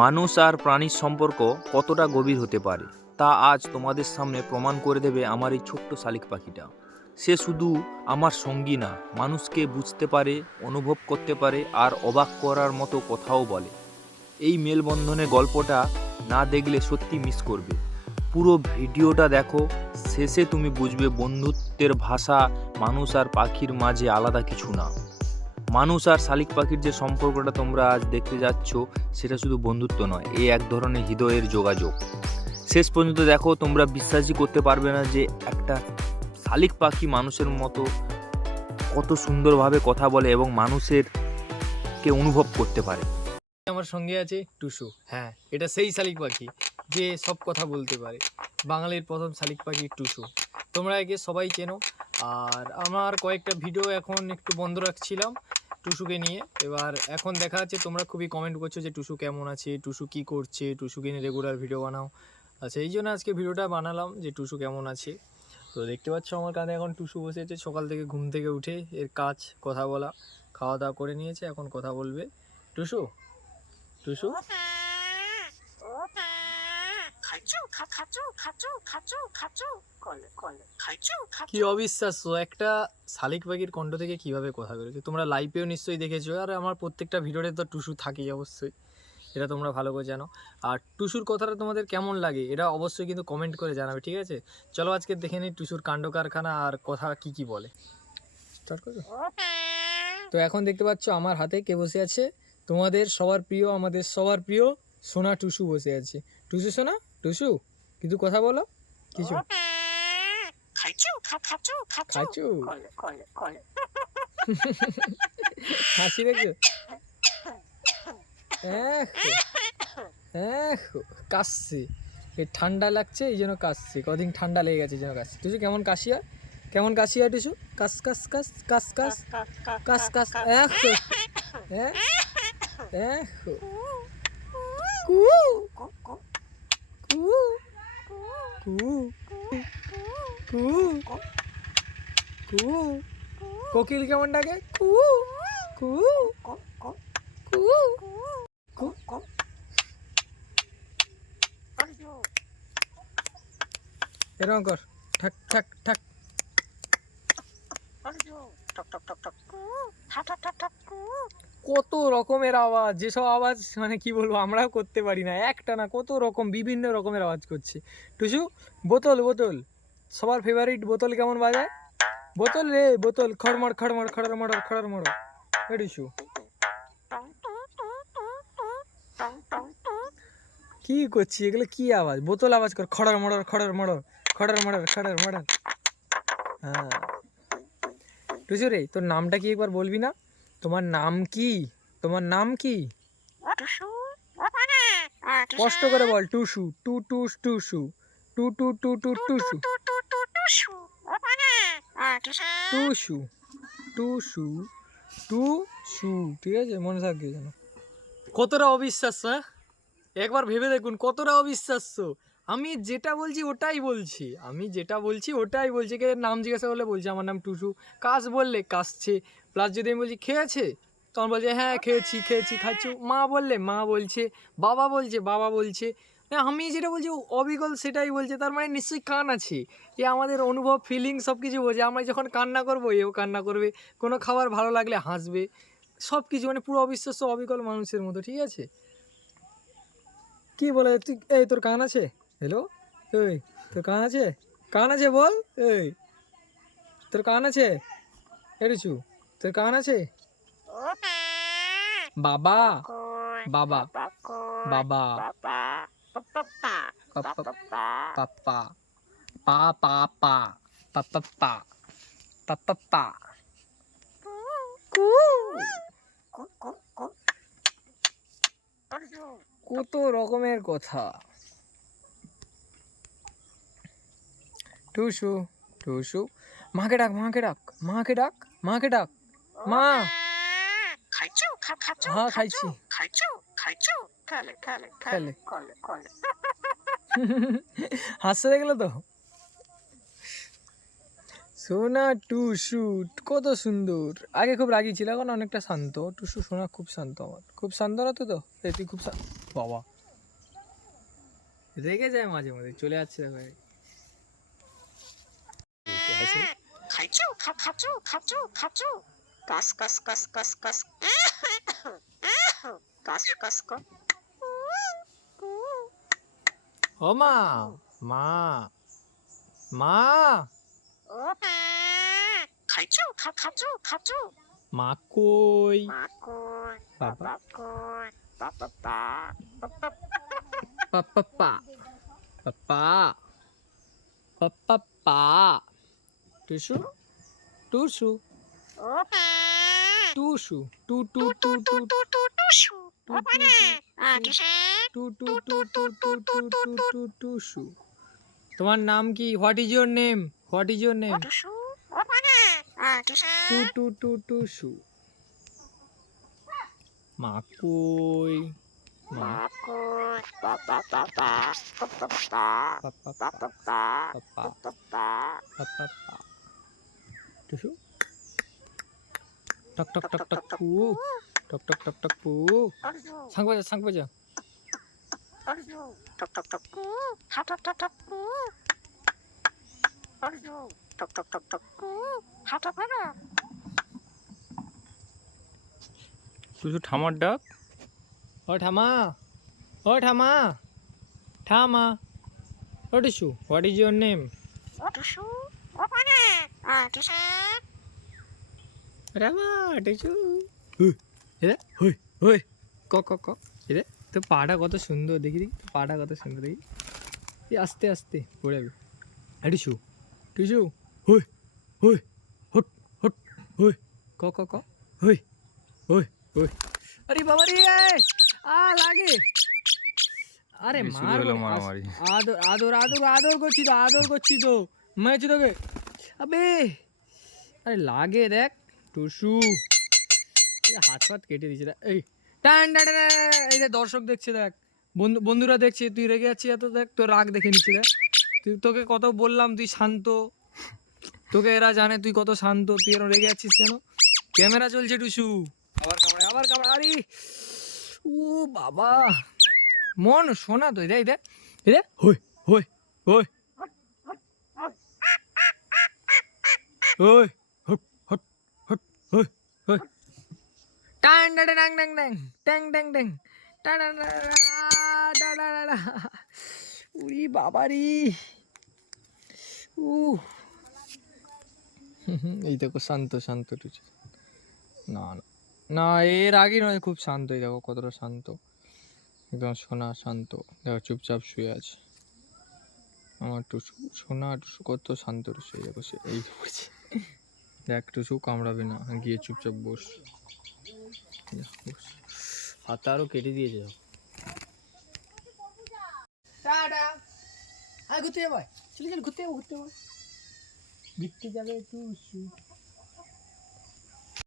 মানুষ আর প্রাণীর সম্পর্ক কতটা গভীর হতে পারে, তা আজ তোমাদের সামনে প্রমাণ করে দেবে আমার এই ছোট্ট শালিক পাখিটা। সে শুধু আমার সঙ্গী না, মানুষকে বুঝতে পারে, অনুভব করতে পারে আর অবাক করার মতো কথাও বলে। এই মেলবন্ধনের গল্পটা না দেখলে সত্যি মিস করবে। পুরো ভিডিওটা দেখো, শেষে তুমি বুঝবে বন্ধুত্বের ভাষা মানুষ আর পাখির মাঝে আলাদা কিছু না। মানুষ আর শালিক পাখির যে সম্পর্কটা তোমরা আজ দেখতে যাচ্ছ, সেটা শুধু বন্ধুত্ব নয়, এ এক ধরনের হৃদয়ের যোগাযোগ। শেষ পর্যন্ত দেখো, তোমরা বিশ্বাসই করতে পারবে না যে একটা শালিক পাখি মানুষের মতো কত সুন্দরভাবে কথা বলে এবং মানুষের কে অনুভব করতে পারে। আমার সঙ্গে আছে টুসু। হ্যাঁ এটা সেই শালিক পাখি যে সব কথা বলতে পারে। বাঙালির প্রথম শালিক পাখি টুসু। তোমরা একে সবাই চেনো। আর আমার কয়েকটা ভিডিও এখন একটু বন্ধ রাখছিলাম। টুসুকে নিয়ে। এবার এখন দেখা যাচ্ছে তোমরা খুবই কমেন্ট করছ যে টুসু কেমন আছে, টুসু কি করছে, টুসুকে নিয়ে রেগুলার ভিডিও বানাও। আচ্ছা এই জন্য আজকে ভিডিওটা বানালাম যে টুসু কেমন আছে। তো দেখতে পাচ্ছ আমার কাঁধে এখন টুসু বসেছে সকাল থেকে ঘুম থেকে উঠে এর কাজ, কথা বলা, খাওয়া দাওয়া করে নিয়েছে, এখন কথা বলবে। টুসু? টুসু খাইচু খা খাচু খাচু খাচু খাচু কলে কলে খাইচু খাচু কি অবিশ্বাস্য একটা শালিক পাখির কণ্ঠ থেকে কীভাবে কথা বেরোচ্ছে? তোমরা লাইভেও নিশ্চয়ই দেখেছ আর আমার প্রত্যেকটা ভিডিওতে তো টুসু থাকেই অবশ্যই এটা তোমরা ভালো করে জানো। আর টুসুর কথাটা তোমাদের কেমন লাগে এটা অবশ্যই কিন্তু কমেন্ট করে জানাবে ঠিক আছে? চলো আজকে দেখে নিই টুসুর কাণ্ড কারখানা আর কথা কি কি বলে। তো এখন দেখতে পাচ্ছ আমার হাতে কে বসে আছে? তোমাদের সবার প্রিয় আমাদের সবার প্রিয় সোনা টুসু বসে আছে। টুসু সোনা? টুসু কিছু কথা বলো? কিছু। খাইচু খাচু খাচু হাসি দেখছ? কাশছি। এই ঠান্ডা লাগছে এই জন্য কাশছি। কদিন ঠান্ডা লেগে গেছে এই জন্য কাশছি। টুসু কেমন কাশি হয়? কেমন কাশি হয় টুসু? কাস কাস কাস কাস কাস কাস কাস এহ, এহ, এহ, কু। কু। কু কু কু কোকিল কেমন ডাকে? কু কু কু কু। এরকম কর। ঠাক ঠাক ঠাক টক টক টক টক ঠাক ঠাক ঠাক ঠাক কত রকমের আওয়াজ যেসব আওয়াজ মানে কি বলব আমরাও করতে পারি না। একটা না কত রকম বিভিন্ন রকমের আওয়াজ করছে। টুসু বোতল বোতল। সবার ফেভারিট বোতল কেমন বাজায়? বোতল রে বোতল খড়মড় খড়মড় খড়র মড়র খড়র মড়র টুসু কি করছি? এগুলো কি আওয়াজ? বোতল আওয়াজ কর। খড়র মড়র খড়র মড়র খড়র মড়র খড়র মড়র হ্যাঁ। টুসু রে তোর নামটা কি একবার বলবি না? তোমার নাম কি? তোমার নাম কি? কষ্ট করে বল টুসু। টু টু টুসু। টু টু টু টু টুসু। টুসু। টুসু। টুসু। ঠিক আছে মনে থাকবে যেন। কতটা অবিশ্বাস্য হ্যাঁ? একবার ভেবে দেখুন কতটা অবিশ্বাস্য। আমি যেটা বলছি ওটাই বলছি। আমি যেটা বলছি ওটাই বলছি। কে নাম জিজ্ঞাসা করলে বলছে, আমার নাম টুসু। কাশ বললে কাশছে প্লাস যদি আমি বলছি, খেয়েছে? তখন বলছে হ্যাঁ খেয়েছি খেয়েছি, খাচ্ছি। মা বললে, মা বলছে, বাবা বলছে বাবা বলছে। আমি যেটা বলছি অবিকল সেটাই বলছে। তার মানে নিশ্চয়ই কান আছে। এ আমাদের অনুভব ফিলিং সব কিছু বোঝে। আমরা যখন কান্না করব, এও কান্না করবে। কোনো খাবার ভালো লাগলে হাসবে। সব কিছু মানে পুরো অবিশ্বাস্য, অবিকল মানুষের মতো, ঠিক আছে? কি বলে? তুই, এই তোর কান আছে? হ্যালো এই তোর কান আছে কান আছে বল এই তোর কান আছে এরিচু তোর কান আছে বাবা বাবা বাবা পাপা পা পা পা পাপা পা পাপা পা কত রকমের কথা টুসু টুসু। মাকে ডাক মাকে ডাক মাকে ডাক মাকে ডাক। মা। হ্যাঁ, খাইছি। খাইছো? খাইছো? খালে হাসতে দেখলে তো? সোনা টুসু কত সুন্দর। আগে খুব রাগি ছিল এখন অনেকটা শান্ত। টুসু সোনা খুব শান্ত আমার। খুব শান্ত না তো তো? তুই খুব বাবা। রেগে যায় মাঝে মাঝে চলে যাচ্ছে দেখো 네. 갈죠 가 가죠 가죠 가죠 가스 가스 가스 가스 가스. 가스 가스 가스 엄마 마 마. 엄마. 갈죠 가 가죠 가죠 마코이. 마콜 빠빠. 마콜 빠빠빠. 빠빠빠. 빠빠. 빠빠빠. টুসু টুসু টুসু টু টু টু টু টু টু টু টু টু টু টু টু টু টু টু টুসু তোমার নাম কি what is your name what is your name Tusu two টু টু টুসু মা কই মা টুসু টক টক টক টক পু টক টক টক টক পু সাং বাজা সাং বাজা টক টক টক পু টক টক টক পু টক টক টক টক পু হাটা পারা টুসু ঠামার ডাক ও ঠামা ও ঠামা ঠামা What is you? What is your name? What is you? রামা টিসু এরে হই হই ক ক ক। এরে তো পাটা কত সুন্দর দেখি দেখি। তো পাটা কত সুন্দর দেখি। এই আস্তে আস্তে পড়ে যাবে। হ্যাঁ টিসু টিসু। হই হই হট হট হই। ক ক ক। হই হই। হই আরে বাবা রে আ লাগে। আরে মার মারামারি। আদর আদর আদর আদর করছি তো আদর করছি তো। মেয়েছি তোকে। আবে, আরে লাগে দেখ, টুসু। হাত ফাত কেটে দিচ্ছে দেখ, এই, টান টান এই যে দর্শক দেখছে, দেখ। বন্ধু, বন্ধুরা দেখছে, তুই রেগে যাচ্ছিস এত, দেখ, তোর রাগ দেখে নিচ্ছে, দেখ। তুই, তোকে কত বললাম, তুই শান্ত। তোকে এরা জানে, তুই কত শান্ত, তুই এরকম রেগে যাচ্ছিস কেন? ক্যামেরা চলছে, টুসু। আবার কামড়ে আবার কামড়ে আরে, ও বাবা। মন শোনা তো রে রে রে হই হই হই। হই হট হট হট হই হই টাং ডা ডা ডাং ডাং ট্যাং ট্যাং ট্যাং উরি বাবারি উ এই দেখো শান্ত শান্ত টুচু না না না এর আগে নয় খুব শান্ত এই দেখো কতটা শান্ত একদম সোনা শান্ত দেখো চুপচাপ শুয়ে আছে আমার টুসু সোনা টুসু কত শান্ত শুয়ে দেখো সে এই দেখ টুসু কামড়াবে না। গিয়ে চুপচাপ বস। হাত আরও কেটে দিয়েছে টাটা। আর ঘুরতে যাব চলে ঘুরতে যাব ঘুরতে যাব। ঘুরতে যাবে টুসু